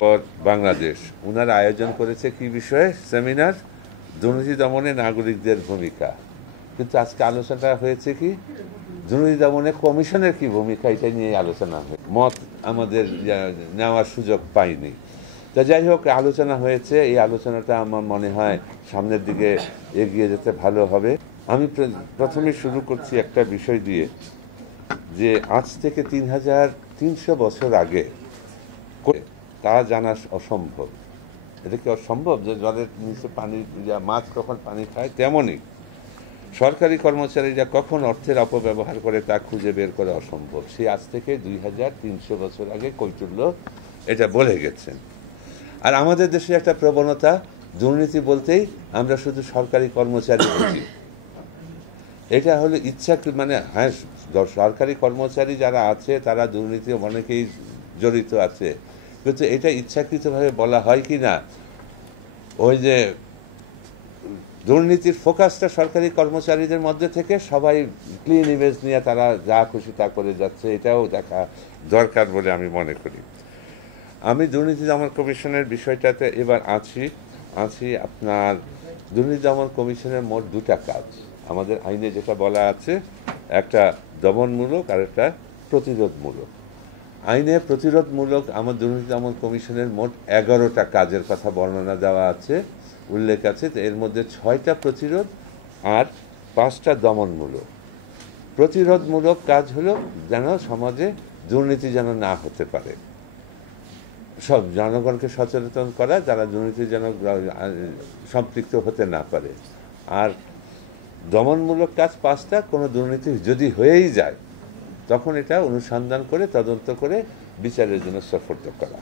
পর বাংলাদেশ ওনারা আয়োজন করেছে কি বিষয়ে সেমিনার, দুর্নীতি দমনে নাগরিকদের ভূমিকা। কিন্তু আজকে আলোচনাটা হয়েছে কি দুর্নীতি দমনে কমিশনের কি ভূমিকা, এটা নিয়ে আলোচনা হয়, মত আমাদের নেওয়ার সুযোগ পাইনি। তা যাই হোক আলোচনা হয়েছে, এই আলোচনাটা আমার মনে হয় সামনের দিকে এগিয়ে যেতে ভালো হবে। আমি প্রথমে শুরু করছি একটা বিষয় দিয়ে, যে আজ থেকে ৩৩০০ বছর আগে তা জানা অসম্ভব। এটা কি অসম্ভব যে জলের নিচে পানি, মাছ কখন পানি খায়, তেমনই সরকারি কর্মচারীরা কখন অর্থের অপব্যবহার করে তা খুঁজে বের করা অসম্ভব। সে আজ থেকে ২৩০০ বছর আগে কৈটুল্য এটা বলে গেছেন। আর আমাদের দেশে একটা প্রবণতা, দুর্নীতি বলতেই আমরা শুধু সরকারি কর্মচারী বুঝি। এটা হলো ইচ্ছা, মানে হ্যাঁ সরকারি কর্মচারী যারা আছে তারা দুর্নীতি অনেকেই জড়িত আছে, কিন্তু এটা ইচ্ছাকৃতভাবে বলা হয় কি না, ওই যে দুর্নীতির ফোকাসটা সরকারি কর্মচারীদের মধ্যে থেকে সবাই ক্লিন ইমেজ নিয়ে তারা যা খুশি তা করে যাচ্ছে, এটাও দেখা দরকার বলে আমি মনে করি। আমি দুর্নীতি দমন কমিশনের বিষয়টাতে এবার আছি। আপনার দুর্নীতি দমন কমিশনের মোট দুটা কাজ আমাদের আইনে যেটা বলা আছে, একটা দমনমূলক আর একটা প্রতিরোধমূলক। আইনে প্রতিরোধমূলক আমার দুর্নীতি দমন কমিশনের মোট 11টা কাজের কথা বর্ণনা দেওয়া আছে, উল্লেখ আছে। এর মধ্যে 6টা প্রতিরোধ আর 5টা দমনমূলক। প্রতিরোধমূলক কাজ হলো যেন সমাজে দুর্নীতি যেন না হতে পারে, সব জনগণকে সচেতন করা, যারা দুর্নীতি যেন সম্পৃক্ত হতে না পারে। আর দমনমূলক কাজ 5টা, কোনো দুর্নীতি যদি হয়েই যায় তখন এটা অনুসন্ধান করে তদন্ত করে বিচারের জন্য সোপর্দ করা।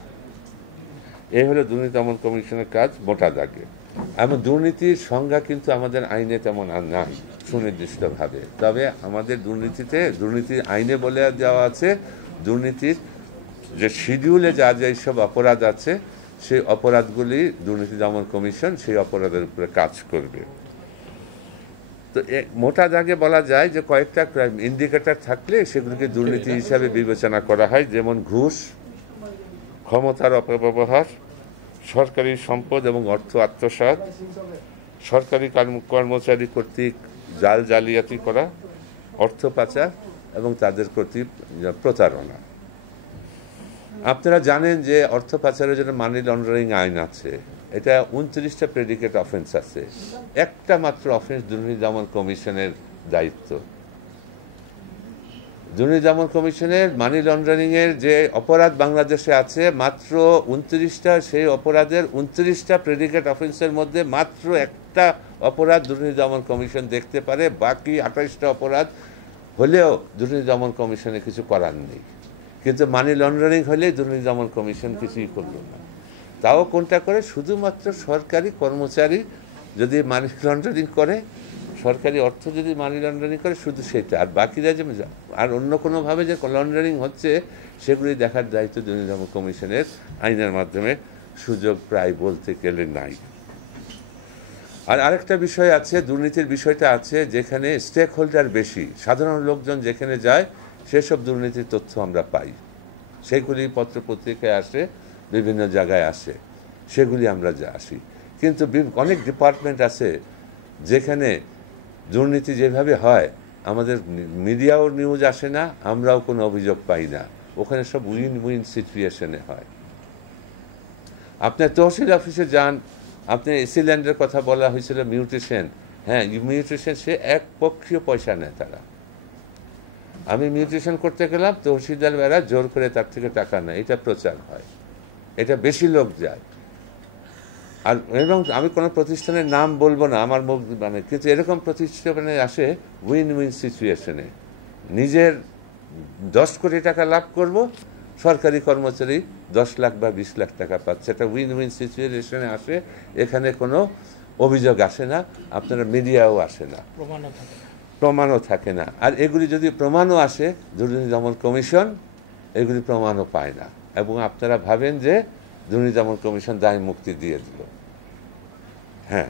এই হলো দুর্নীতি দমন কমিশনের কাজ মোটা দাগে। এবং দুর্নীতির সংজ্ঞা কিন্তু আমাদের আইনে তেমন আর নাই সুনির্দিষ্টভাবে, তবে আমাদের দুর্নীতির আইনে বলে দেওয়া আছে দুর্নীতির যে শিডিউলে যা সব অপরাধ আছে সেই অপরাধগুলি দুর্নীতি দমন কমিশন সেই অপরাধের উপরে কাজ করবে। তো মোটা দাগে বলা যায় যে কয়েকটা ক্রাইম ইন্ডিকেটর থাকলে সেগুলিকে দুর্নীতি হিসাবে বিবেচনা করা হয়, যেমন ঘুষ, ক্ষমতার অপব্যবহার, সরকারি সম্পদ এবং অর্থ আত্মসাৎ, সরকারি কর্মচারী কর্তৃক জালিয়াতি করা, অর্থ পাচার এবং তাদের কর্তৃক প্রতারণা। আপনারা জানেন যে অর্থ পাচারের জন্য মানি লন্ডারিং আইন আছে, এটা 29টা প্রেডিকেট অফেন্স আছে। একটা মাত্র অফেন্স দুর্নীতি দমন কমিশনের দায়িত্ব। দুর্নীতি দমন কমিশনের মানি লন্ডারিং এর যে অপরাধ বাংলাদেশে আছে মাত্র 29টা, সেই অপরাধের 29টা প্রেডিকেট অফেন্সের মধ্যে মাত্র একটা অপরাধ দুর্নীতি দমন কমিশন দেখতে পারে, বাকি 28টা অপরাধ হলেও দুর্নীতি দমন কমিশনে কিছু করার নেই। কিন্তু মানি লন্ডারিং হলে দুর্নীতি দমন কমিশন কিছুই করল না। তাও কোনটা করে, শুধুমাত্র সরকারি কর্মচারী যদি মানি লন্ডারিং করে, সরকারি অর্থ যদি মানি লন্ডারিং করে শুধু সেটা, আর বাকিরা যে আর অন্য কোনোভাবে যে লন্ডারিং হচ্ছে সেগুলি দেখার দায়িত্ব দুর্নীতি দমন কমিশনের আইনের মাধ্যমে সুযোগ প্রায় বলতে গেলে নাই। আর আরেকটা বিষয় আছে, দুর্নীতির বিষয়টা আছে যেখানে স্টেক হোল্ডার বেশি, সাধারণ লোকজন যেখানে যায় সেসব দুর্নীতির তথ্য আমরা পাই, সেগুলি পত্রপত্রিকায় আসে, বিভিন্ন জায়গায় আসে, সেগুলি আমরা আসি। কিন্তু অনেক ডিপার্টমেন্ট আছে যেখানে দুর্নীতি যেভাবে হয় আমাদের মিডিয়াও নিউজ আসে না, আমরাও কোনো অভিযোগ পাই না, ওখানে সব উইন উইন সিচুয়েশনে হয়। আপনার তহসিল অফিসে যান, আপনি এসিল্যান্ডের কথা বলা হয়েছিল, মিউটেশন, হ্যাঁ মিউটেশন সে একপক্ষীয় পয়সা নেয় তারা। আমি মিউটেশন করতে গেলাম, তহসিলদার বেড়া জোর করে তার থেকে টাকা নেয়, এটা প্রচার হয়, এটা বেশি লোক যায়। আর এবং আমি কোনো প্রতিষ্ঠানের নাম বলবো না আমার মুখ মানে, কিন্তু এরকম প্রতিষ্ঠানে আসে উইন উইন সিচুয়েশনে, নিজের 10 কোটি টাকা লাভ করব, সরকারি কর্মচারী 10 লাখ বা 20 লাখ টাকা পাচ্ছে, এটা উইন উইন সিচুয়েশনে আসে। এখানে কোনো অভিযোগ আসে না, আপনারা মিডিয়াও আসে না, প্রমাণও থাকে না। আর এগুলি যদি প্রমাণও আসে, দুর্নীতি দমন কমিশন এগুলি প্রমাণও পায় না, এবং আপনারা ভাবেন যে দুর্নীতি দমন কমিশন দায় মুক্তি দিয়ে দিল। হ্যাঁ,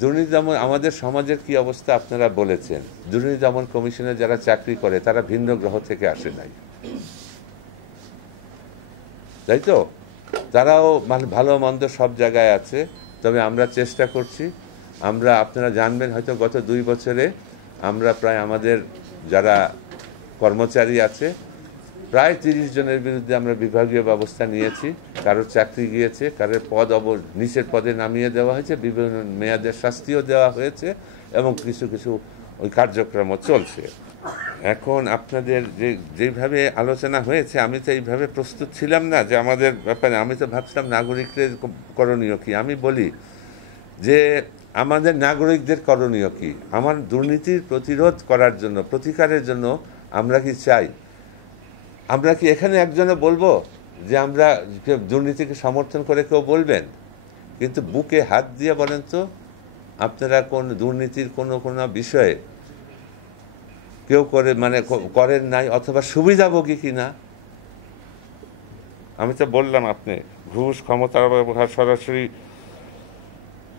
দুর্নীতি দমন আমাদের সমাজের কি অবস্থা আপনারা বলেছেন, দুর্নীতি দমন কমিশনে যারা চাকরি করে তারা ভিন্ন গ্রহ থেকে আসে নাই, তাই তো? তারাও মানে ভালো মন্দ সব জায়গায় আছে। তবে আমরা চেষ্টা করছি। আপনারা জানবেন হয়তো গত 2 বছরে আমরা প্রায় আমাদের যারা কর্মচারী আছে প্রায় 30 জনের বিরুদ্ধে আমরা বিভাগীয় ব্যবস্থা নিয়েছি। কারোর চাকরি গিয়েছে, কারোর পদ নিচের পদে নামিয়ে দেওয়া হয়েছে, বিভিন্ন মেয়াদের শাস্তিও দেওয়া হয়েছে এবং কিছু কিছু ওই কার্যক্রমও চলছে। এখন আপনাদের যেভাবে আলোচনা হয়েছে, আমি তো এইভাবে প্রস্তুত ছিলাম না যে আমাদের ব্যাপারে। আমি তো ভাবছিলাম নাগরিকদের করণীয় কি। আমি বলি যে আমাদের নাগরিকদের করণীয় কি। আমার দুর্নীতির প্রতিরোধ করার জন্য, প্রতিকারের জন্য আমরা কি চাই? আমরা কি এখানে একজনে বলবো যে আমরা দুর্নীতিকে সমর্থন করে, কেউ বলবেন? কিন্তু বুকে হাত দিয়ে বলেন তো, আপনারা কোন দুর্নীতির কোনো বিষয়ে কেউ করেন নাই অথবা সুবিধাভোগী কিনা? আমি তো বললাম, আপনি ঘুষ, ক্ষমতার ব্যবহার, সরাসরি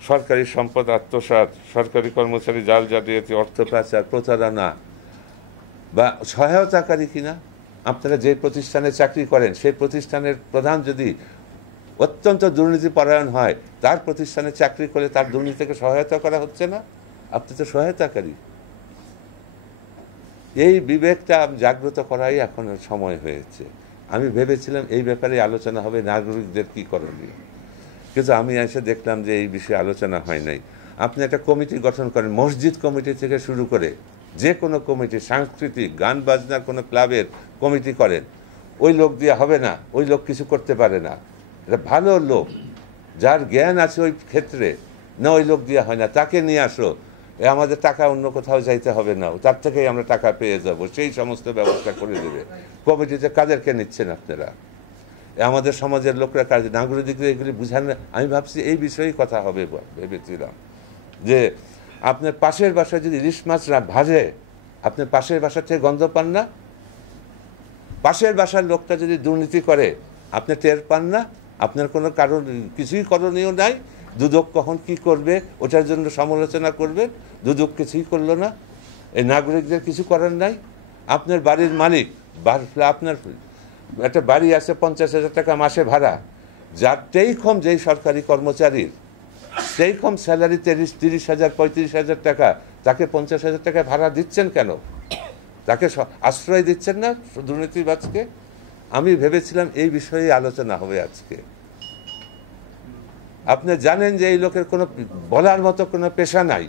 সরকারি সম্পদ আত্মসাৎ, সরকারি কর্মচারী জাল জালিয়াতি, অর্থ পাচার, প্রতারণা বা সহায়তাকারী কিনা। আপনারা যে প্রতিষ্ঠানে চাকরি করেন সেই প্রতিষ্ঠানের প্রধান যদি অত্যন্ত দুর্নীতিপরায়ণ হয়, তার প্রতিষ্ঠানে চাকরি করে তার দুর্নীতিকে সহায়তা করা হচ্ছে না? আপনি তো সহায়তাকারী। এই বিবেকটা জাগ্রত করাই এখন সময় হয়েছে। আমি ভেবেছিলাম এই ব্যাপারে আলোচনা হবে, নাগরিকদের কি করণীয়, কিন্তু আমি এসে দেখলাম যে এই বিষয়ে আলোচনা হয় নাই। আপনি একটা কমিটি গঠন করেন, মসজিদ কমিটি থেকে শুরু করে যে কোনো কমিটি, সাংস্কৃতিক গান বাজনার কোনো ক্লাবের কমিটি করেন, ওই লোক দিয়ে হবে না, ওই লোক কিছু করতে পারে না। এটা ভালো লোক, যার জ্ঞান আছে ওই ক্ষেত্রে, না ওই লোক দিয়ে হয় না, তাকে নিয়ে আসো। আমাদের টাকা অন্য কোথাও যাইতে হবে না, তার থেকেই আমরা টাকা পেয়ে যাব, সেই সমস্ত ব্যবস্থা করে দেবে। কমিটিতে কাদেরকে নিচ্ছেন আপনারা? আমাদের সমাজের লোকরা কাজ, নাগরিকদের এগুলি বুঝান। আমি ভাবছি এই বিষয়েই কথা হবে, ভেবেছিলাম যে আপনার পাশের বাসায় যদি ইলিশ মাছ ভাজে, আপনি পাশের বাসা থেকে গন্ধ পান না? পাশের বাসার লোকটা যদি দুর্নীতি করে আপনি টের পান না? আপনার কোনো কারণ, কিছুই করণীয় নাই। দুদক কখন কি করবে ওটার জন্য সমালোচনা করবে, দুদক কিছুই করলো না। এই নাগরিকদের কিছু করার নাই। আপনার বাড়ির মালিক, আপনার একটা বাড়ি আছে 50,000 টাকা মাসে ভাড়া, যার টেকহোম যেই সরকারি কর্মচারীর টেকহোম স্যালারি 30,000 35,000 টাকা, তাকে 50,000 টাকা ভাড়া দিচ্ছেন কেন? তাকে আশ্রয় দিচ্ছেন না দুর্নীতিবাজকে? আমি ভেবেছিলাম এই বিষয়ে আলোচনা হবে আজকে। আপনি জানেন যে এই লোকের কোনো বলার মতো কোনো পেশা নাই,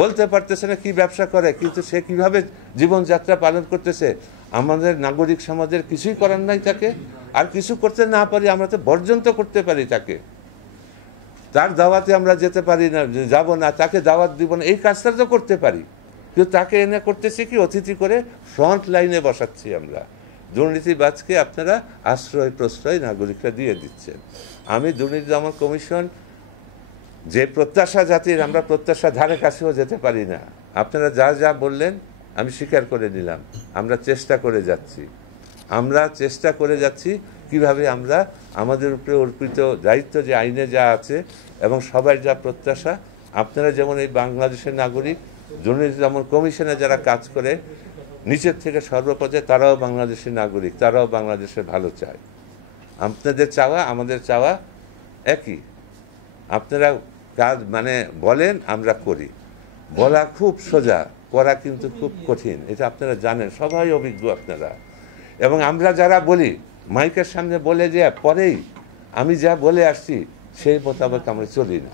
বলতে পারতেছে না কি ব্যবসা করে, কিন্তু সে কিভাবে জীবনযাত্রা পালন করতেছে। আমাদের নাগরিক সমাজের কিছুই করার নাই তাকে। আর কিছু করতে না পারি আমরা তো বর্জন তো করতে পারি তাকে। তার দাওয়াতে আমরা যেতে পারি না, যাব না, তাকে দাওয়াত দিব না, এই কাজটা তো করতে পারি। কিন্তু তাকে এনে করতেছি কি, অতিথি করে ফ্রন্ট লাইনে বসাচ্ছি আমরা। দুর্নীতিবাজকে আপনারা আশ্রয় প্রশ্রয় নাগরিকরা দিয়ে দিচ্ছেন। আমি দুর্নীতি দমন কমিশন যে প্রত্যাশা জাতির, আমরা প্রত্যাশা ধারে কাছেও যেতে পারি না। আপনারা যা যা বললেন আমি স্বীকার করে নিলাম। আমরা চেষ্টা করে যাচ্ছি কিভাবে আমরা আমাদের উপরে অর্পিত দায়িত্ব যে আইনে যা আছে এবং সবার যা প্রত্যাশা, আপনারা যেমন এই বাংলাদেশের নাগরিক, দুর্নীতি দমন কমিশনে যারা কাজ করে নিচের থেকে সর্বপর্যায়ে, তারাও বাংলাদেশের নাগরিক, তারাও বাংলাদেশের ভালো চায়। আপনাদের চাওয়া আমাদের চাওয়া একই। আপনারা কাজ বলেন, আমরা করি। বলা খুব সোজা, করা কিন্তু খুব কঠিন, এটা আপনারা জানেন, সবাই অভিজ্ঞ আপনারা। এবং আমরা যারা বলি মাইকের সামনে বলে যে পরেই আমি যা বলে আসছি সেই মোতাবেক আমরা চলি না,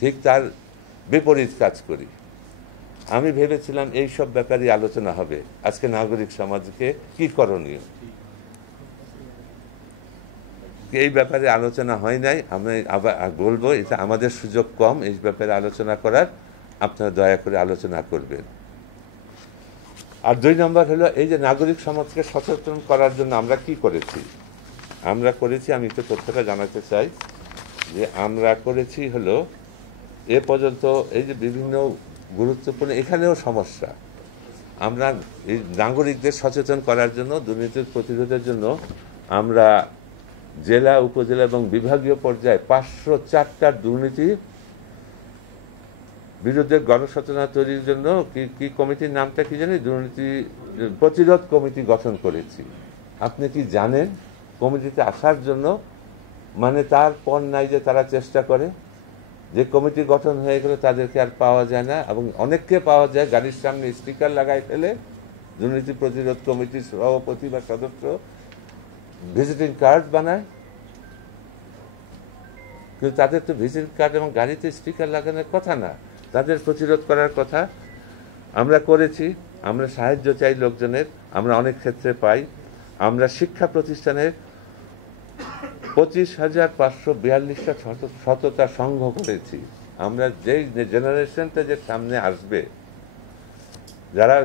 ঠিক তার বিপরীত কাজ করি। আমি ভেবেছিলাম এই সব ব্যাপারে আলোচনা হবে আজকে, নাগরিক সমাজকে কি করণীয়, এই ব্যাপারে আলোচনা হয় নাই। আমি আবার বলবো, এটা আমাদের সুযোগ কম এই ব্যাপারে আলোচনা করার, আপনারা দয়া করে আলোচনা করবেন। আর 2 নম্বর হলো এই যে নাগরিক সমাজকে সচেতন করার জন্য আমরা কি করেছি। আমি একটু তথ্যটা জানাতে চাই যে আমরা করেছি হলো এ পর্যন্ত এই যে বিভিন্ন গুরুত্বপূর্ণ, এখানেও সমস্যা। আমরা এই নাগরিকদের সচেতন করার জন্য, দুর্নীতির প্রতিরোধের জন্য আমরা জেলা, উপজেলা এবং বিভাগীয় পর্যায়ে 504টা দুর্নীতি বিরুদ্ধে গণসচেতনতা তৈরির জন্য কি কমিটির নামটা কি জানি, দুর্নীতি প্রতিরোধ কমিটি গঠন করেছি। আপনি কি জানেন কমিটিতে আসার জন্য, মানে তার পণ নাই যে তারা চেষ্টা করে। যে কমিটি গঠন হয়ে গেলে তাদেরকে আর পাওয়া যায় না, এবং অনেককে পাওয়া যায় গাড়ির সামনে স্টিকার লাগাই ফেলে, দুর্নীতি প্রতিরোধ কমিটির সভাপতি বা সদস্য ভিজিটিং কার্ড বানায়, কিন্তু তাদের তো ভিজিটিং কার্ড এবং গাড়িতে স্টিকার লাগানোর কথা না, তাদের প্রতিরোধ করার কথা। আমরা করেছি, আমরা সাহায্য চাই লোকজনের, আমরা অনেক ক্ষেত্রে পাই। আমরা শিক্ষা প্রতিষ্ঠানের 25,542টা সততা সংঘ করেছি। আমরা যেই জেনারেশনটা যে সামনে আসবে, যারা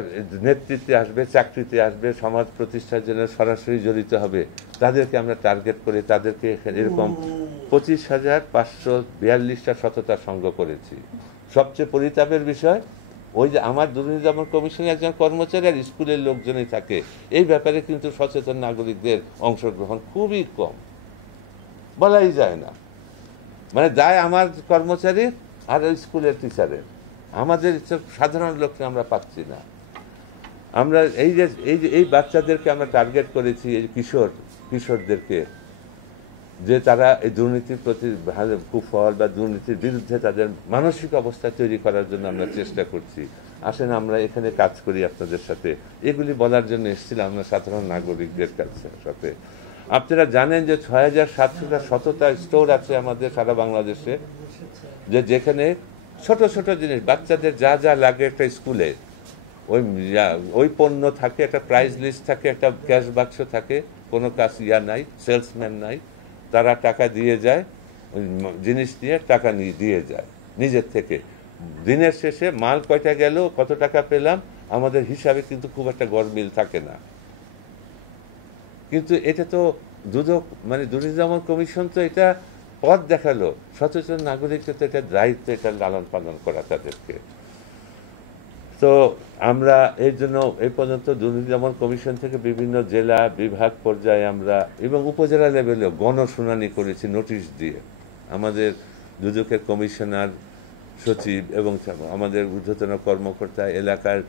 নেতৃত্বে আসবে, চাকরিতে আসবে, সমাজ প্রতিষ্ঠার জন্য সরাসরি জড়িত হবে, তাদেরকে আমরা টার্গেট করে তাদেরকে এরকম 25,542টা সততা সংঘ করেছি। সবচেয়ে পরিতাপের বিষয়, ওই যে আমার দুর্নীতি দমন কমিশনে একজন কর্মচারী আর স্কুলের লোকজনই থাকে, এই ব্যাপারে কিন্তু সচেতন নাগরিকদের অংশগ্রহণ খুবই কম, বলাই যায় না। মানে দায় আমার কর্মচারী আর ওই স্কুলের টিচারের, আমাদের সাধারণ লোককে আমরা পাচ্ছি না। আমরা এই বাচ্চাদেরকে আমরা টার্গেট করেছি, এই কিশোরদেরকে, যে তারা এই দুর্নীতির প্রতি কুফল বা দুর্নীতির বিরুদ্ধে তাদের মানসিক অবস্থা তৈরি করার জন্য আমরা চেষ্টা করছি। আসেন আমরা এখানে কাজ করি আপনাদের সাথে, এগুলি বলার জন্য এসেছিলাম আমরা সাধারণ নাগরিকদের সাথে। আপনারা জানেন যে 6,700টা সততা স্টোর আছে আমাদের সারা বাংলাদেশে, যেখানে ছোট ছোট জিনিস বাচ্চাদের যা যা লাগে একটা স্কুলে, ওই পণ্য থাকে, একটা প্রাইস লিস্ট থাকে, একটা ক্যাশ বাক্স থাকে, কোনো কাজ নাই, সেলসম্যান নাই, তারা টাকা দিয়ে যায়, ওই জিনিস দিয়ে টাকা দিয়ে যায় নিজের থেকে। দিনের শেষে মাল কয়টা গেল, কত টাকা পেলাম, আমাদের হিসাবে কিন্তু খুব একটা গরমিল থাকে না। কিন্তু এটা তো মানে দুর্নীতি দমন কমিশন তো এটা পথ দেখালো, সচেতন নাগরিককে তো এটা দায়িত্ব, এটা লালন পালন করা তাদেরকে। তো আমরা এই জন্য এই পর্যন্ত দুর্নীতি দমন কমিশন থেকে বিভিন্ন জেলা বিভাগ পর্যায়ে আমরা এবং উপজেলা লেভেলেও গণশুনানি করেছি নোটিশ দিয়ে। আমাদের দুদকের কমিশনার, সচিব এবং আমাদের ঊর্ধ্বতন কর্মকর্তা, এলাকার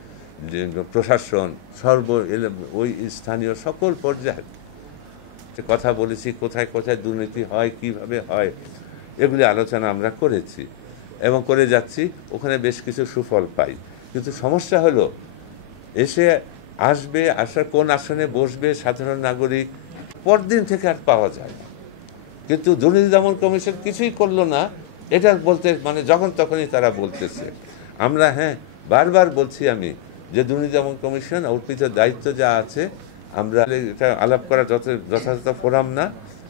প্রশাসন, ওই স্থানীয় সকল পর্যায়ে কথা বলেছি, কোথায় কোথায় দুর্নীতি হয়, কিভাবে হয়, এগুলি আলোচনা আমরা করেছি এবং করে যাচ্ছি। ওখানে বেশ কিছু সুফল পাই। কিন্তু সমস্যা হলো, আসার কোন আসনে বসবে সাধারণ নাগরিক পরদিন থেকে আর পাওয়া যায় না। কিন্তু দুর্নীতি দমন কমিশন কিছুই করলো না, এটা বলতে মানে যখন তখনই তারা বলতেছে। আমরা বারবার বলছি আমি যে দুর্নীতি দমন কমিশন অর্পিত দায়িত্ব যা আছে, আমরা এটা আলাপ করা যথাযথ ফোরাম না।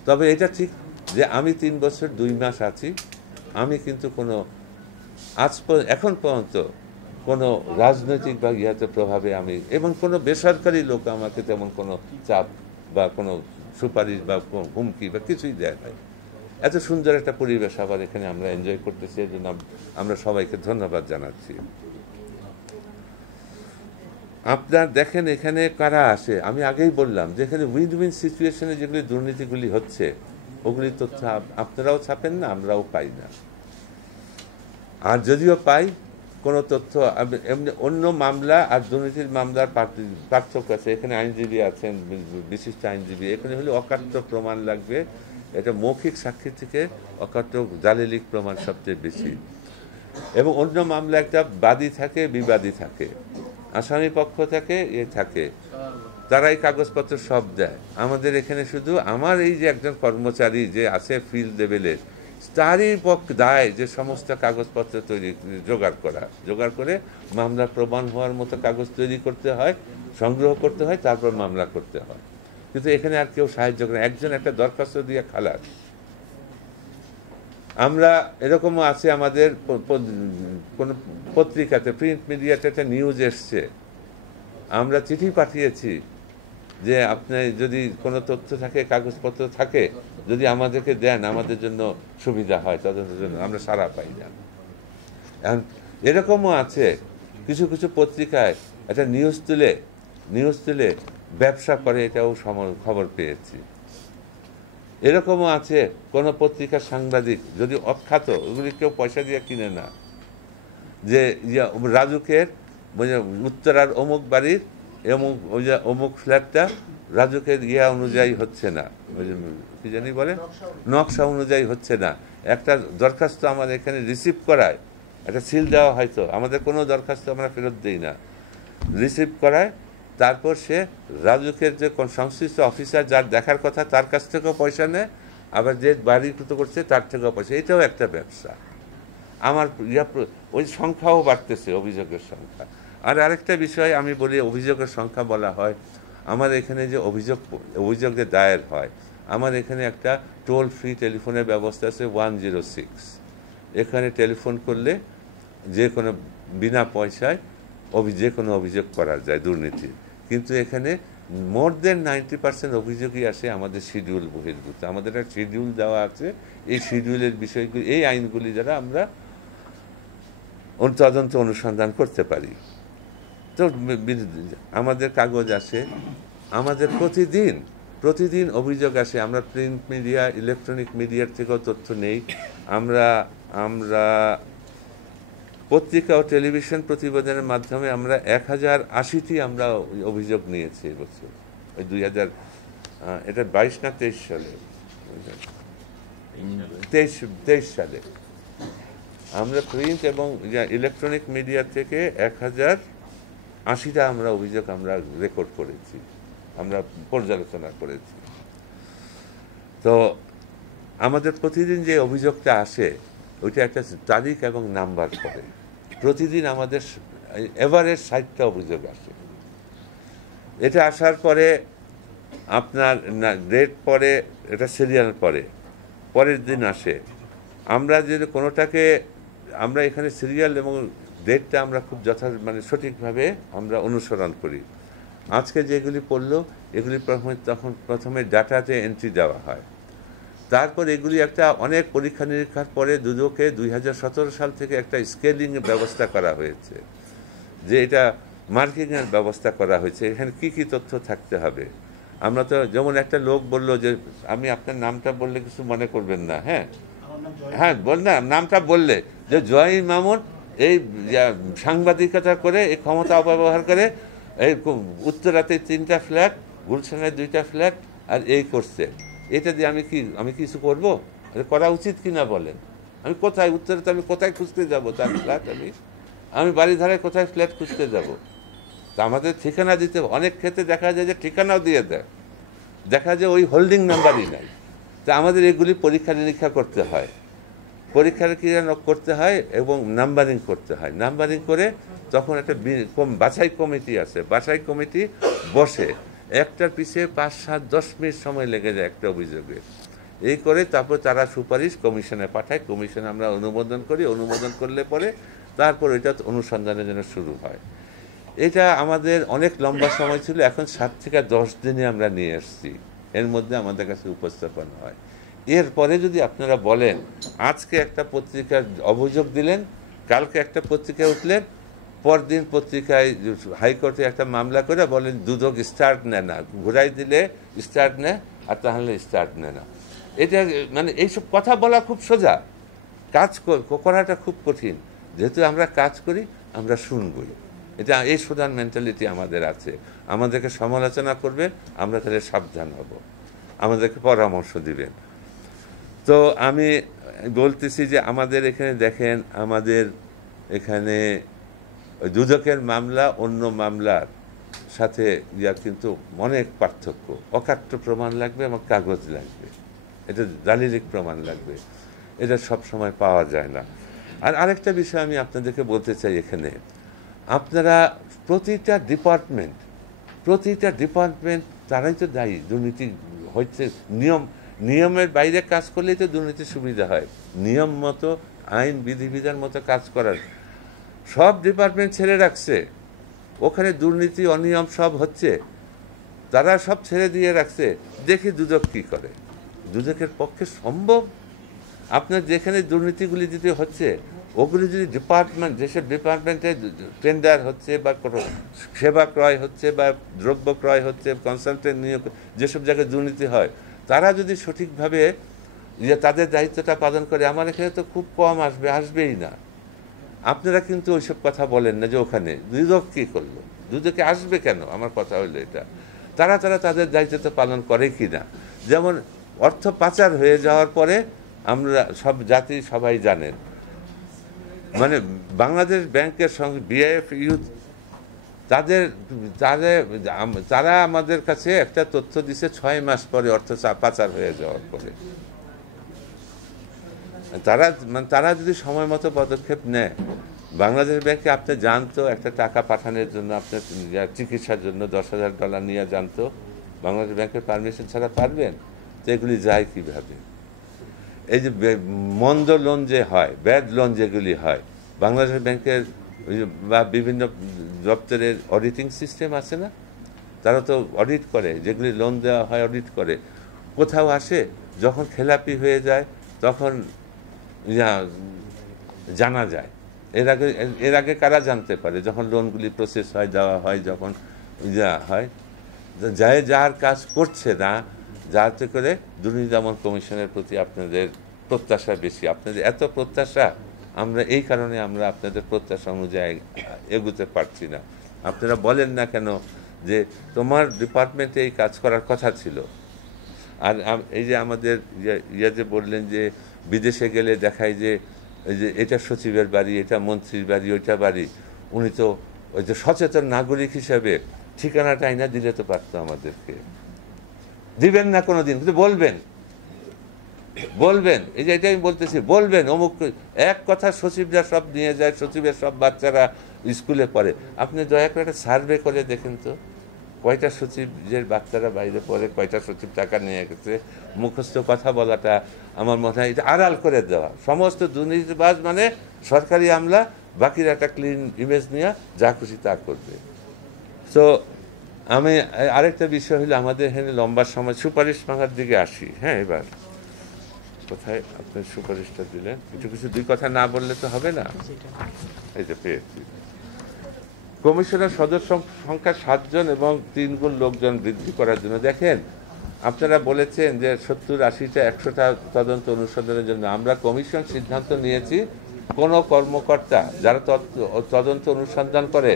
তবে এটা ঠিক যে আমি 3 বছর 2 মাস আছি, আমি কিন্তু এখন পর্যন্ত কোনো রাজনৈতিক বা ইহাতে প্রভাবে আমি এবং কোনো বেসরকারি লোক আমাকে তেমন কোনো চাপ বা কোনো সুপারিশ বা হুমকি বা কিছুই দেয় নাই। এত সুন্দর একটা পরিবেশ আবার এখানে আমরা এনজয় করতেছি, এর জন্য আমরা সবাইকে ধন্যবাদ জানাচ্ছি। আপনার দেখেন এখানে কারা আসে, আমি আগেই বললাম যে এখানে উইন উইন সিচুয়েশনে যেগুলি দুর্নীতিগুলি হচ্ছে, ওগুলি তথ্য আপনারাও ছাপেন না, আমরাও পাই না। আর যদিও পাই কোনো তথ্য, এমনি অন্য মামলা আর দুর্নীতির মামলার পার্থক্য আছে। এখানে আইনজীবী আছেন, বিশিষ্ট আইনজীবী, এখানে হলে অকাট্য প্রমাণ লাগবে। এটা মৌখিক সাক্ষী থেকে অকাট্য জালিলিক প্রমাণ সবচেয়ে বেশি। এবং অন্য মামলা একটা বাদী থাকে, বিবাদী থাকে, আসামি পক্ষ থাকে, থাকে, তারাই কাগজপত্র সব দেয়। আমাদের এখানে শুধু আমার এই যে একজন কর্মচারী যে আছে ফিল্ড লেভেলের, তারই দায় যে সমস্ত কাগজপত্র জোগাড় করে মামলার প্রমাণ হওয়ার মতো কাগজ তৈরি করতে হয়, সংগ্রহ করতে হয়, তারপর মামলা করতে হয়। কিন্তু এখানে আর কেউ সাহায্য করে, একজন একটা দরখাস্ত দিয়ে খালাস। আমরা এরকমও আছে, আমাদের কোন পত্রিকাতে, প্রিন্ট মিডিয়াতে একটা নিউজ এসছে, আমরা চিঠি পাঠিয়েছি যে আপনি যদি কোনো তথ্য থাকে, কাগজপত্র থাকে, যদি আমাদেরকে দেন আমাদের জন্য সুবিধা হয়, তদন্তের জন্য। আমরা সাড়া পাই না। এখন এরকমও আছে কিছু কিছু পত্রিকায় একটা নিউজ তুলে ব্যবসা করে, এটাও খবর পেয়েছি। এরকমও আছে কোনো পত্রিকার সাংবাদিক, যদি অখ্যাত, ওগুলি কেউ পয়সা দিয়ে কিনে না, যে রাজুকের উত্তরার অমুক বাড়ির এবং ওই যে অমুক ফ্ল্যাটটা রাজুকের ইয়া অনুযায়ী হচ্ছে না, ওই যে কি জানি বলে নকশা অনুযায়ী হচ্ছে না, একটা দরখাস্ত আমাদের এখানে রিসিভ করায়, একটা সিল দেওয়া হয়তো, আমাদের কোনো দরখাস্ত আমরা ফেরত দিই না, রিসিভ করায়, তারপর সে রাজুকের যে সংশ্লিষ্ট অফিসার যার দেখার কথা তার কাছ থেকেও পয়সা নেয়, আবার যে বাড়িকৃত করছে তার থেকেও পয়সা। এটাও একটা ব্যবসা। আমার ওই সংখ্যাও বাড়তেছে, অভিযোগের সংখ্যা। আর আরেকটা বিষয় আমি বলি, অভিযোগের সংখ্যা বলা হয়, আমার এখানে যে অভিযোগ যে দায়ের হয়, আমার এখানে একটা টোল ফ্রি টেলিফোনের ব্যবস্থা আছে 106। এখানে টেলিফোন করলে যে কোনো বিনা পয়সায় যে কোনো অভিযোগ করা যায় দুর্নীতির। কিন্তু এখানে মোর দেন 90% অভিযোগই আসে আমাদের শিডিউল বহির্ভূত। আমাদের একটা শিডিউল দেওয়া আছে, এই শিডিউলের বিষয়গুলি, এই আইনগুলি দ্বারা আমরা তদন্ত অনুসন্ধান করতে পারি। তো আমাদের কাগজ আসে, আমাদের প্রতিদিন অভিযোগ আসে। আমরা প্রিন্ট মিডিয়া, ইলেকট্রনিক মিডিয়ার থেকেও তথ্য নেই। আমরা পত্রিকা ও টেলিভিশন প্রতিবেদনের মাধ্যমে আমরা 1080টি আমরা অভিযোগ নিয়েছি এবছর, ওই 2000 এটা 22 না 23 সালে, 23 সালে আমরা প্রিন্ট এবং ইলেকট্রনিক মিডিয়া থেকে 1080টা আমরা অভিযোগ আমরা রেকর্ড করেছি, আমরা পর্যালোচনা করেছি। তো আমাদের প্রতিদিন যে অভিযোগটা আসে ওইটা একটা তারিখ এবং নাম্বার পড়ে। প্রতিদিন আমাদের এভারেজ 60টা অভিযোগ আসে। এটা আসার পরে আপনার ডেট পরে, এটা সিরিয়াল পরের দিন আসে। আমরা যদি কোনোটাকে, আমরা এখানে সিরিয়াল এবং ডেটটা আমরা খুব মানে সঠিকভাবে আমরা অনুসরণ করি। আজকে যেগুলি পড়লো এগুলি প্রথমে ডাটাতে এন্ট্রি দেওয়া হয়, তারপর এগুলি একটা অনেক পরীক্ষা নিরীক্ষার পরে দুদকে 2017 সাল থেকে একটা স্কেলিংয়ের ব্যবস্থা করা হয়েছে, যে এটা মার্কিংয়ের ব্যবস্থা করা হয়েছে, এখানে কি কি তথ্য থাকতে হবে। আমরা তো যেমন একটা লোক বলল যে, আমি আপনার নামটা বললে কিছু মনে করবেন না, হ্যাঁ বল না, নামটা বললে যে জয় মামুন এই সাংবাদিকতা করে, এই ক্ষমতা অপব্যবহার করে, এই উত্তরাতে 3টা ফ্ল্যাট, গুলশানের 2টা ফ্ল্যাট আর এই করছে, এটা দিয়ে আমি কিছু করবো? করা উচিত কিনা বলেন? আমি কোথায় উত্তরাতে আমি কোথায় খুঁজতে যাব তার ফ্ল্যাট? আমি বাড়িধারায় কোথায় ফ্ল্যাট খুঁজতে যাব? তা আমাদের ঠিকানা দিতে, অনেক ক্ষেত্রে দেখা যায় যে ঠিকানাও দিয়ে দেয়, দেখা যায় ওই হোল্ডিং নাম্বারই নাই। তা আমাদের এগুলি পরীক্ষা নিরীক্ষা করতে হয়, করতে হয় এবং নাম্বারিং করতে হয়। নাম্বারিং করে তখন একটা বাছাই কমিটি আছে, বাছাই কমিটি বসে, একটার পিছিয়ে 5, 7, 10 মিনিট সময় লেগে যায় একটা অভিযোগে। এই করে তারপর তারা সুপারিশ কমিশনে পাঠায়, কমিশন আমরা অনুমোদন করি, অনুমোদন করলে পরে তারপর এটা অনুসন্ধানের জন্য শুরু হয়। এটা আমাদের অনেক লম্বা সময় ছিল, এখন 7 থেকে 10 দিনে আমরা নিয়ে এসেছি, এর মধ্যে আমাদের কাছে উপস্থাপন হয়। এরপরে যদি আপনারা বলেন, আজকে একটা পত্রিকার অভিযোগ দিলেন, কালকে একটা পত্রিকায় উঠলেন, পরদিন পত্রিকায় হাইকোর্টে একটা মামলা করে বলেন দুদক স্টার্ট নেয় না, ঘুরাই দিলে স্টার্ট নেয় আর তাহলে স্টার্ট নেয় না। এটা মানে এইসব কথা বলা খুব সোজা, কাজ করাটা খুব কঠিন। যেহেতু আমরা কাজ করি, আমরা শুনবই, এটা এই সোজান মেন্টালিটি আমাদের আছে। আমাদেরকে সমালোচনা করবেন, আমরা তাহলে সাবধান হব, আমাদেরকে পরামর্শ দিবেন। তো আমি বলতেছি যে আমাদের এখানে দেখেন, আমাদের এখানে দুদকের মামলা অন্য মামলার সাথে কিন্তু অনেক পার্থক্য। অকাট্য প্রমাণ লাগবে এবং কাগজ লাগবে, এটা দালিলিক প্রমাণ লাগবে, এটা সব সময় পাওয়া যায় না। আর আরেকটা বিষয় আমি আপনাদেরকে বলতে চাই, এখানে আপনারা প্রতিটা ডিপার্টমেন্ট তারাই তো দায়ী। দুর্নীতি হচ্ছে নিয়মের বাইরে কাজ করলেই তো দুর্নীতির সুবিধা হয়। নিয়ম মতো, আইন বিধিবিধান মতো কাজ করার, সব ডিপার্টমেন্ট ছেড়ে রাখছে, ওখানে দুর্নীতি অনিয়ম সব হচ্ছে, তারা সব ছেড়ে দিয়ে রাখছে। দেখি দুদক কি করে। দুদকের পক্ষে সম্ভব? আপনার যেখানে দুর্নীতিগুলি যদি হচ্ছে, ওগুলি যদি যেসব ডিপার্টমেন্টে টেন্ডার হচ্ছে বা কোনো সেবা ক্রয় হচ্ছে বা দ্রব্য ক্রয় হচ্ছে, কনসালটেন্ট নিয়োগ, যেসব জায়গায় দুর্নীতি হয়, তারা যদি সঠিকভাবে তাদের দায়িত্বটা পালন করে, আমার এখানে তো খুব কম আসবেই না। আপনারা কিন্তু ওইসব কথা বলেন না যে ওখানে দুদক কী করলো। দুদকে আসবে কেন? আমার কথা হলো এটা। তারা তাদের দায়িত্ব তো পালন করে কি না? যেমন অর্থ পাচার হয়ে যাওয়ার পরে আমরা সব জাতি সবাই জানেন, মানে বাংলাদেশ ব্যাংকের সঙ্গে বিআইএফ ইউথ তাদের তাদের তারা আমাদের কাছে একটা তথ্য দিছে 6 মাস পরে অর্থ পাচার হয়ে যাওয়ার পরে। তারা যদি সময় মতো পদক্ষেপ নেয়, বাংলাদেশ ব্যাংকে আপনি জানতো একটা টাকা পাঠানোর জন্য, আপনার চিকিৎসার জন্য $10,000 নিয়ে জানতো, বাংলাদেশ ব্যাংকের পারমিশন ছাড়া পারবেন? তো এগুলি যায় কিভাবে? এই যে মন্দ লোন যে হয়, ব্যাড লোন যেগুলি হয়, বাংলাদেশ ব্যাংকের বা বিভিন্ন দপ্তরের অডিটিং সিস্টেম আছে না, তারা তো অডিট করে, যেগুলি লোন দেওয়া হয় অডিট করে। কোথাও আসে যখন খেলাপি হয়ে যায় তখন জানা যায়। এর আগে কারা জানতে পারে? যখন লোনগুলি প্রসেস হয়, দেওয়া হয়, যখন হয়, যার কাজ করছে না, যাতে করে দুর্নীতি দমন কমিশনের প্রতি আপনাদের প্রত্যাশা বেশি। আপনাদের এত প্রত্যাশা, আমরা এই কারণে আমরা আপনাদের প্রত্যাশা অনুযায়ী এগোতে পারছি না। আপনারা বলেন না কেন যে তোমার ডিপার্টমেন্টে এই কাজ করার কথা ছিল? আর এই যে আমাদের যে বললেন যে বিদেশে গেলে দেখায় যে এই যে এটা সচিবের বাড়ি, এটা মন্ত্রীর বাড়ি, ওইটা বাড়ি। উনি তো ওই যে সচেতন নাগরিক হিসাবে ঠিকানাটা আইনা দিলে তো পারতো আমাদেরকে। দিবেন না কোনো দিন, কিন্তু বলবেন এই যে এটা আমি বলতেছি, বলবেন অমুক এক কথা সচিবরা সব নিয়ে যায়, সচিবের সব বাচ্চারা স্কুলে পড়ে। আপনি দয়া করে একটা সার্ভে করে দেখেন তো, কয়টা সচিবের বাচ্চারা বাইরে পড়ে, কয়টা সচিব টাকা নিয়ে গেছে। মুখস্থ কথা বলাটা আমার মনে হয় এটা আড়াল করে দেওয়া। সমস্ত দুর্নীতিবাজ মানে সরকারি আমলা, বাকিরা একটা ক্লিন ইমেজ নিয়ে যা খুশি তা করবে। তো আমি আরেকটা বিষয় হলো, আমাদের এখানে লম্বা সময় সুপারিশ ভাঙার দিকে আসি। হ্যাঁ, এবার কোথায় আপনার সুপারিশটা দিলেন? কিছু দুই কথা না বললে তো হবে না। এই যে পেয়েছি, কমিশনের সদস্য সংখ্যা 7 জন এবং 3 গুণ লোকজন বৃদ্ধি করার জন্য। দেখেন, আপনারা বলেছেন যে 70, 80টা, 100টা তদন্ত অনুসন্ধানের জন্য। আমরা কমিশন সিদ্ধান্ত নিয়েছি কোন কর্মকর্তা যারা তদন্ত অনুসন্ধান করে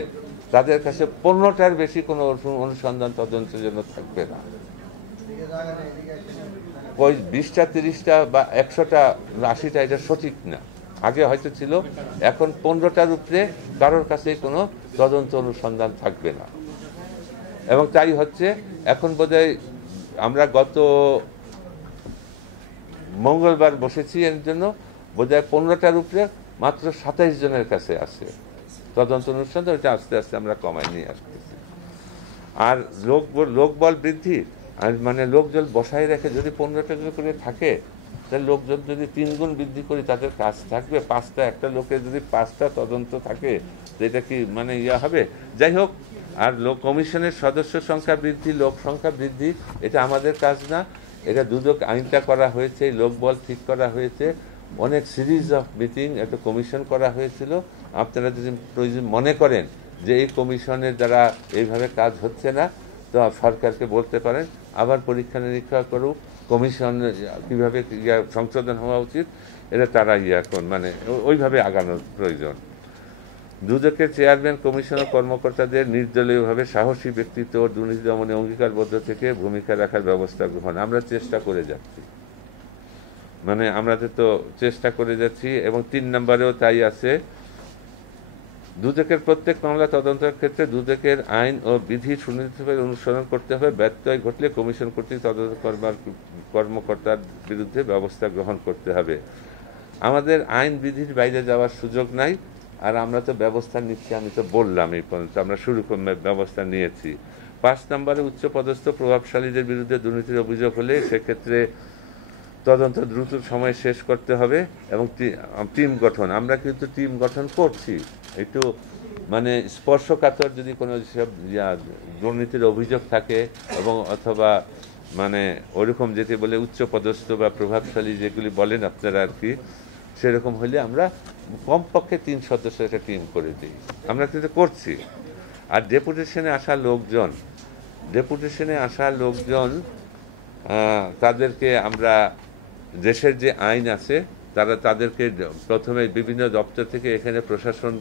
তাদের কাছে 15টার বেশি কোনো অনুসন্ধান তদন্তের জন্য থাকবে না। ওই 20টা, 30টা বা 100টা, 80টা এটা সঠিক না। আগে হয়তো ছিল, এখন 15টার উপরে কারোর কাছে কোনো তদন্ত অনুসন্ধান থাকবে না। এবং তাই হচ্ছে, এখন বোধহয় আমরা গত মঙ্গলবার বসেছি এর জন্য, বোধহয় 15টার উপরে মাত্র 27 জনের কাছে আছে তদন্ত অনুসন্ধান। ওইটা আস্তে আস্তে আমরা কমাই নিয়ে আসতেছি। আর লোকবল বৃদ্ধি, আর মানে লোকজন বসায় রেখে যদি 15টা করে থাকে, তাহলে লোকজন যদি 3 গুণ বৃদ্ধি করি তাদের কাজ থাকবে 5টা। একটা লোকের যদি 5টা তদন্ত থাকে, এটা কি মানে হবে? যাই হোক, আর কমিশনের সদস্য সংখ্যা বৃদ্ধি, লোক সংখ্যা বৃদ্ধি, এটা আমাদের কাজ না। এটা দুদক আইনটা করা হয়েছে, লোকবল ঠিক করা হয়েছে, অনেক সিরিজ অফ মিটিং, একটা কমিশন করা হয়েছিল। আপনারা যদি প্রয়োজন মনে করেন যে এই কমিশনের দ্বারা এইভাবে কাজ হচ্ছে না, তো সরকারকে বলতে পারেন আবার পরীক্ষা নিরীক্ষা করুক, কমিশন কীভাবে সংশোধন হওয়া উচিত, এটা তারা মানে ওইভাবে আগানোর প্রয়োজন। দুদকের চেয়ারম্যান, কমিশনার, কর্মকর্তাদের নির্দলীয়ভাবে সাহসী ব্যক্তিত্ব ও দুর্নীতি দমনে অঙ্গীকারবদ্ধ থেকে ভূমিকা রাখার ব্যবস্থা গ্রহণ। আমরা চেষ্টা করে যাচ্ছি, মানে আমাদের তো চেষ্টা করে যাচ্ছি। এবং 3 নম্বরেও তাই আছে, দুদকের প্রত্যেক মামলা তদন্তের ক্ষেত্রে দুদকের আইন ও বিধি সুনির্দিষ্টভাবে অনুসরণ করতে হবে। ব্যত্যয় ঘটলে কমিশন কর্তৃক তদন্ত কর্মকর্তার বিরুদ্ধে ব্যবস্থা গ্রহণ করতে হবে। আমাদের আইন বিধির বাইরে যাওয়ার সুযোগ নাই, আর আমরা তো ব্যবস্থা নিচ্ছি। আমি তো বললাম এই পর্যন্ত আমরা শুরু ব্যবস্থা নিয়েছি। 5 নম্বরে, উচ্চপদস্থ প্রভাবশালীদের বিরুদ্ধে দুর্নীতির অভিযোগ হলে সেক্ষেত্রে তদন্ত দ্রুত সময় শেষ করতে হবে। এবং টিম গঠন, আমরা কিন্তু টিম গঠন করছি। একটু মানে স্পর্শকাতর যদি কোনো দুর্নীতির অভিযোগ থাকে, এবং অথবা মানে ওরকম যেটি বলে উচ্চপদস্থ বা প্রভাবশালী যেগুলি বলেন আপনারা আর কি, সেরকম হলে আমরা কমপক্ষে 3 সদস্যের একটা টিম করে দিই। আমরা কিন্তু করছি। আর ডেপুটেশনে আসা লোকজন তাদেরকে আমরা, দেশের যে আইন আছে তাদেরকে প্রথমে বিভিন্ন দপ্তর থেকে এখানে প্রশাসন,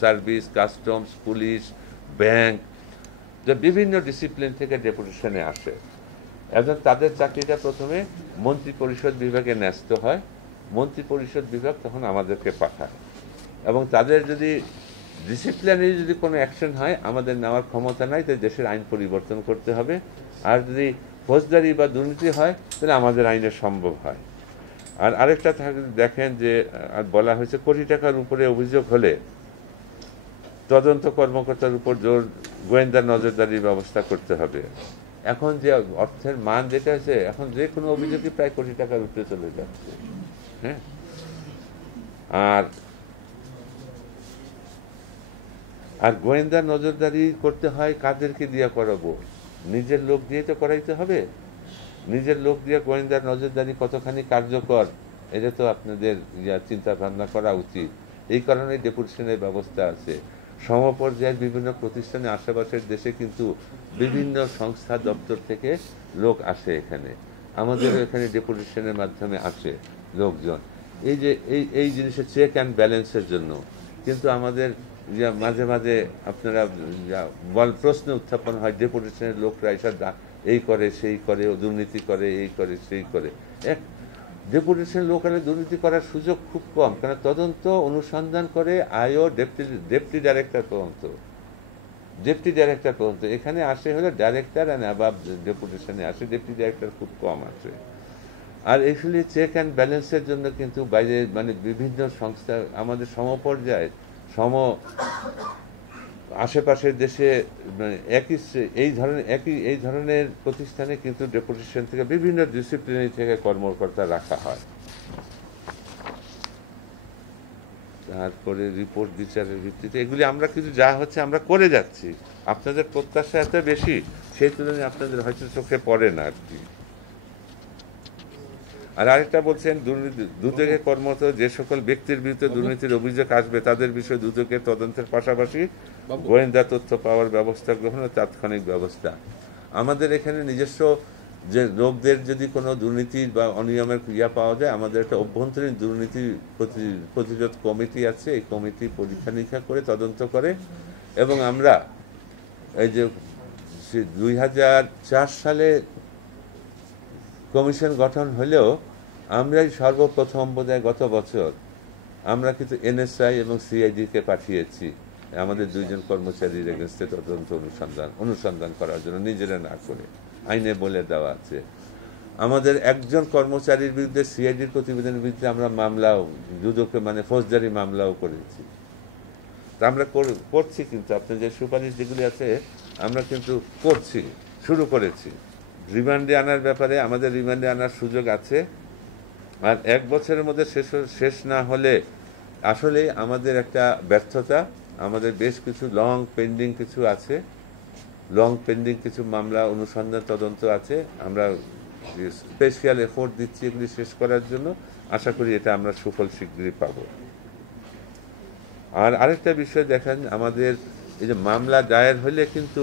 সার্ভিস, কাস্টমস, পুলিশ, ব্যাংক, যে বিভিন্ন ডিসিপ্লিন থেকে ডেপুটেশনে আসে। এবং তাদের চাকরিটা প্রথমে মন্ত্রী পরিষদ বিভাগে ন্যস্ত হয়, মন্ত্রী পরিষদ বিভাগ তখন আমাদেরকে পাঠায়, এবং তাদের যদি ডিসিপ্লিনারি যদি কোনো অ্যাকশন হয় আমাদের নেওয়ার ক্ষমতা নাই, তাই দেশের আইন পরিবর্তন করতে হবে। আর যদি ফৌজদারি বা দুর্নীতি হয় তাহলে আমাদের আইনে সম্ভব হয়। আর আরেকটা দেখেন যে বলা হয়েছে কোটি টাকার উপরে অভিযোগ হলে তদন্ত কর্মকর্তার উপর জোর গোয়েন্দা নজরদারির ব্যবস্থা করতে হবে। এখন যে অর্থের মান যেটা আছে, এখন যে কোনো অভিযোগই প্রায় কোটি টাকার উপরে চলে যাচ্ছে। হ্যাঁ, আর গোয়েন্দা নজরদারি করতে হয় কাদেরকে দিয়ে করাবো? নিজের লোক দিয়ে তো করাইতে হবে। নিজের লোক দিয়ে গোয়েন্দা নজরদারি কতখানি কার্যকর এটা তো আপনাদের চিন্তা ভাবনা করা উচিত। এই কারণে ডেপুটেশনের ব্যবস্থা আছে। সমপর্যায়ের বিভিন্ন প্রতিষ্ঠানে আশেপাশের দেশে কিন্তু বিভিন্ন সংস্থা দপ্তর থেকে লোক আসে এখানে, আমাদের এখানে ডেপুটেশনের মাধ্যমে আসে লোকজন, এই যে এই জিনিসের চেক অ্যান্ড ব্যালেন্সের জন্য। কিন্তু আমাদের মাঝে মাঝে আপনারা প্রশ্ন উত্থাপন হয়, ডেপুটেশনের লোকরা এসব এই করে সেই করে, দুর্নীতি করে, এই করে সেই করে। ডেপুটেশন লোকেরা দুর্নীতি করার সুযোগ খুব কম, কারণ তদন্ত অনুসন্ধান করে আইও ডেপুটি ডাইরেক্টর তদন্ত এখানে আসে হলো ডাইরেক্টর আর অ্যাবাভ ডেপুটেশনে আসে, ডেপুটি ডাইরেক্টর খুব কম আসে। আর এগুলি চেক অ্যান্ড ব্যালেন্সের জন্য কিন্তু বাইরে মানে বিভিন্ন সংস্থা আমাদের সমপর্যায়ে আশেপাশের দেশে মানে এই ধরনের প্রতিষ্ঠানে কিন্তু ডেপুটেশন থেকে বিভিন্ন ডিসিপ্লিনারি থেকে কর্মকর্তা রাখা হয়। তারপরে রিপোর্ট বিচারের ভিত্তিতে এগুলি আমরা কিন্তু যা হচ্ছে আমরা করে যাচ্ছি। আপনাদের প্রত্যাশা এত বেশি, সেই তুলনায় আপনাদের হয়তো চোখে পড়ে না আর কি। আর আরেকটা বলছেন, দুদকে কর্মরত যে সকল ব্যক্তির বিরুদ্ধে দুর্নীতির অভিযোগ আসবে তাদের বিষয়ে দুদকের তদন্তের পাশাপাশি গোয়েন্দা তথ্য পাওয়ার ব্যবস্থা গ্রহণ ও তাৎক্ষণিক ব্যবস্থা। আমাদের এখানে নিজস্ব যে লোকদের যদি কোনো দুর্নীতি বা অনিয়মের পাওয়া যায়, আমাদের একটা অভ্যন্তরীণ দুর্নীতি প্রতিরোধ কমিটি আছে। এই কমিটি পরীক্ষা নিরীক্ষা করে তদন্ত করে, এবং আমরা এই যে 2004 সালে কমিশন গঠন হলেও আমরাই সর্বপ্রথম বোধহয় গত বছর আমরা কিন্তু এনএসআই এবং সিআইডিকে পাঠিয়েছি আমাদের 2 জন কর্মচারীর এগেন্স্টে তদন্ত অনুসন্ধান করার জন্য, নিজেরা না করে, আইনে বলে দেওয়া আছে। আমাদের একজন কর্মচারীর বিরুদ্ধে সিআইডির প্রতিবেদনের বিরুদ্ধে আমরা মামলাও দুদকে মানে ফৌজদারি মামলাও করেছি। তা আমরা করছি, কিন্তু আপনার যে সুপারিশ যেগুলি আছে আমরা কিন্তু করছি, শুরু করেছি। রিমান্ডে আনার ব্যাপারে আমাদের রিমান্ডে আনার সুযোগ আছে, আর 1 বছরের মধ্যে শেষ না হলে আসলে আমাদের একটা ব্যর্থতা। আমাদের বেশ কিছু লং পেন্ডিং কিছু মামলা অনুসন্ধান তদন্ত আছে। আমরা স্পেশাল এফোর্ট দিচ্ছি এগুলি শেষ করার জন্য। আশা করি এটা আমরা সুফল শীঘ্রই পাব। আর আরেকটা বিষয় দেখেন, আমাদের এই যে মামলা দায়ের হলে কিন্তু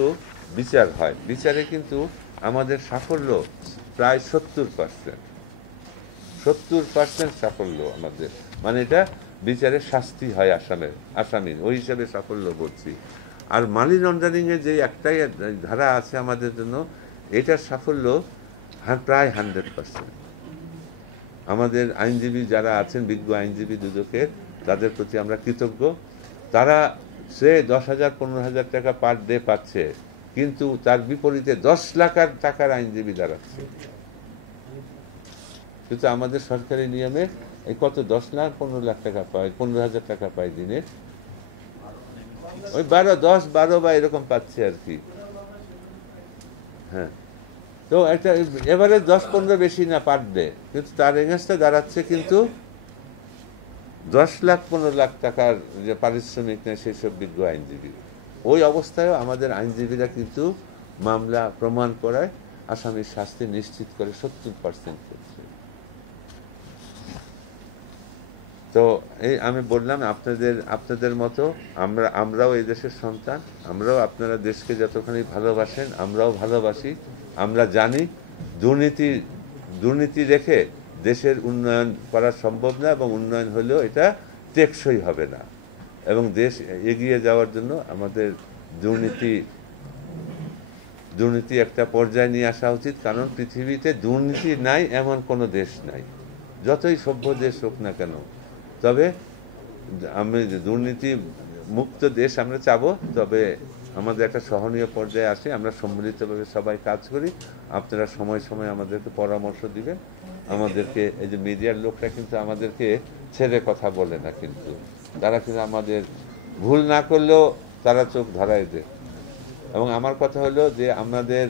বিচার হয়, বিচারে কিন্তু আমাদের সাফল্য প্রায় 70% সাফল্য আমাদের, মানে এটা বিচারে শাস্তি হয় আসামির, ওই হিসাবে সাফল্য বলছি। আর মানি লন্ডারিং এর যে একটাই ধারা আছে আমাদের জন্য, এটার সাফল্য প্রায় 100%। আমাদের আইনজীবী যারা আছেন, বিজ্ঞ আইনজীবী দুদকের, তাদের প্রতি আমরা কৃতজ্ঞ। তারা সে 10,000 15,000 টাকা পার ডে পাচ্ছে, কিন্তু তার বিপরীতে 10 লাখ টাকার আইনজীবী দাঁড়াচ্ছে। কিন্তু আমাদের সরকারি নিয়মে এই কত 10 লাখ 15 লাখ টাকা পায়, 15,000 টাকা পায় দিনে, ওই 10-12 বা এরকম পাচ্ছে আর কি। হ্যাঁ, তো একটা এবারে 10-15 বেশি না পার ডে, কিন্তু তার এগেন্সটে দাঁড়াচ্ছে কিন্তু 10 লাখ 15 লাখ টাকার যে পারিশ্রমিক নেয় সেই সব বিজ্ঞ আইনজীবী। ওই অবস্থায়ও আমাদের আইনজীবীরা কিন্তু মামলা প্রমাণ করায়, আসামির শাস্তি নিশ্চিত করে 70% করছে। তো এই আমি বললাম আপনাদের মতো আমরাও এই দেশের সন্তান, আমরাও আপনারা দেশকে যতখানি ভালোবাসেন আমরাও ভালোবাসি। আমরা জানি দুর্নীতি রেখে দেশের উন্নয়ন করা সম্ভব না, এবং উন্নয়ন হলেও এটা টেকসই হবে না, এবং দেশ এগিয়ে যাওয়ার জন্য আমাদের দুর্নীতি একটা পর্যায়ে নিয়ে আসা উচিত, কারণ পৃথিবীতে দুর্নীতি নাই এমন কোনো দেশ নাই, যতই সভ্য দেশ হোক না কেন। তবে আমি দুর্নীতি মুক্ত দেশ আমরা চাবো, তবে আমাদের একটা সহনীয় পর্যায়ে আসে, আমরা সম্মিলিতভাবে সবাই কাজ করি। আপনারা সময় সময় আমাদেরকে পরামর্শ দিবেন। আমাদেরকে এই যে মিডিয়ার লোকরা কিন্তু আমাদেরকে ছেড়ে কথা বলে না, কিন্তু তারা কিন্তু আমাদের ভুল না করলেও তারা চোখ ধরায় দেয়। এবং আমার কথা হলো যে আমাদের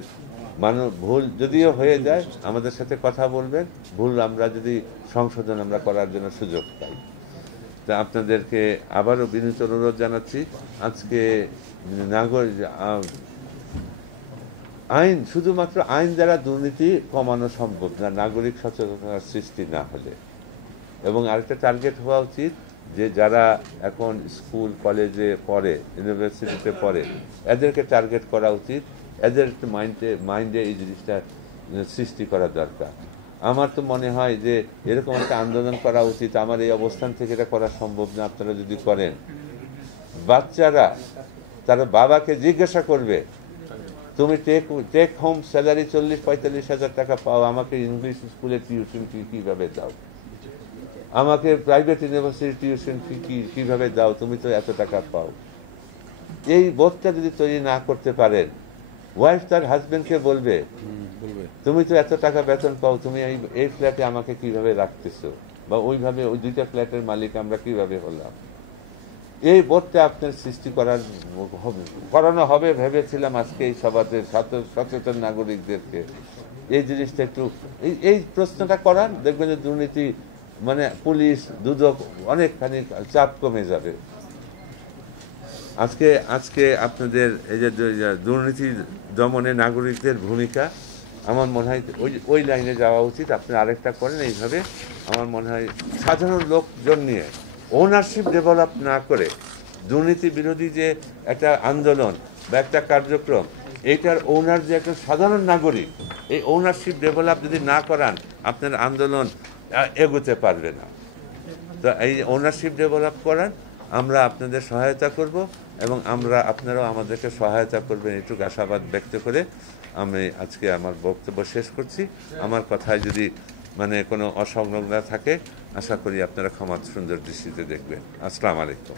ভুল যদিও হয়ে যায় আমাদের সাথে কথা বলবেন, ভুল আমরা যদি সংশোধন আমরা করার জন্য সুযোগ পাই। তা আপনাদেরকে আবারও বিনীত অনুরোধ জানাচ্ছি, আজকে আইন, শুধুমাত্র আইন দ্বারা দুর্নীতি কমানো সম্ভব না নাগরিক সচেতনতার সৃষ্টি না হলে। এবং আরেকটা টার্গেট হওয়া উচিত যে যারা এখন স্কুল কলেজে পড়ে, ইউনিভার্সিটিতে পড়ে, এদেরকে টার্গেট করা উচিত, এদের মাইন্ডে এই জিনিসটা সৃষ্টি করা দরকার। আমার তো মনে হয় যে এরকম একটা আন্দোলন করা উচিত। আমার এই অবস্থান থেকে এটা করা সম্ভব না, আপনারা যদি করেন, বাচ্চারা তারা বাবাকে জিজ্ঞাসা করবে, তুমি টেক হোম স্যালারি 40-45 হাজার টাকা পাও, আমাকে ইংলিশ স্কুলে টিউশন ফি কিভাবে দাও, আমাকে প্রাইভেট ইউনিভার্সিটি টিউশন ফি কিভাবে দাও, তুমি তো এত টাকা পাও। এই বোধটা যদি তৈরি না করতে পারেন, ওয়াইফ তার হাজবেন্ডকে বলবে, তুমি তো এত টাকা বেতন পাও, তুমি এই ফ্ল্যাটে আমাকে কিভাবে রাখতেছো, বা ওইভাবে ওই দুইটা ফ্ল্যাটের মালিক আমরা কিভাবে হলাম। এই বোধটা আপনার সৃষ্টি করানো হবে ভেবেছিলাম আজকে এই সভাতে সচেতন নাগরিকদেরকে এই জিনিসটা একটু এই প্রশ্নটা করান, দেখবেন যে দুর্নীতি মানে পুলিশ দুদক অনেকখানি চাপ কমে যাবে। আজকে আপনাদের এই যে দুর্নীতি দমনে নাগরিকদের ভূমিকা, আমার মনে হয় ওই লাইনে যাওয়া উচিত। আপনি আরেকটা করেন এইভাবে, আমার মনে হয় সাধারণ লোকজন নিয়ে ওনারশিপ ডেভেলপ না করে, দুর্নীতি বিরোধী যে একটা আন্দোলন বা একটা কার্যক্রম, এইটার ওনার যে একটা সাধারণ নাগরিক, এই ওনারশিপ ডেভেলপ যদি না করান, আপনার আন্দোলন এগোতে পারবে না। তো এই ওনারশিপ ডেভেলপ করান, আমরা আপনাদের সহায়তা করব এবং আপনারাও আমাদেরকে সহায়তা করবেন, এটুকু আশাবাদ ব্যক্ত করে আমি আজকে আমার বক্তব্য শেষ করছি। আমার কথায় যদি কোনো অসংলগ্নতা থাকে, আশা করি আপনারা ক্ষমা সুন্দর দৃষ্টিতে দেখবেন। আসসালামু আলাইকুম।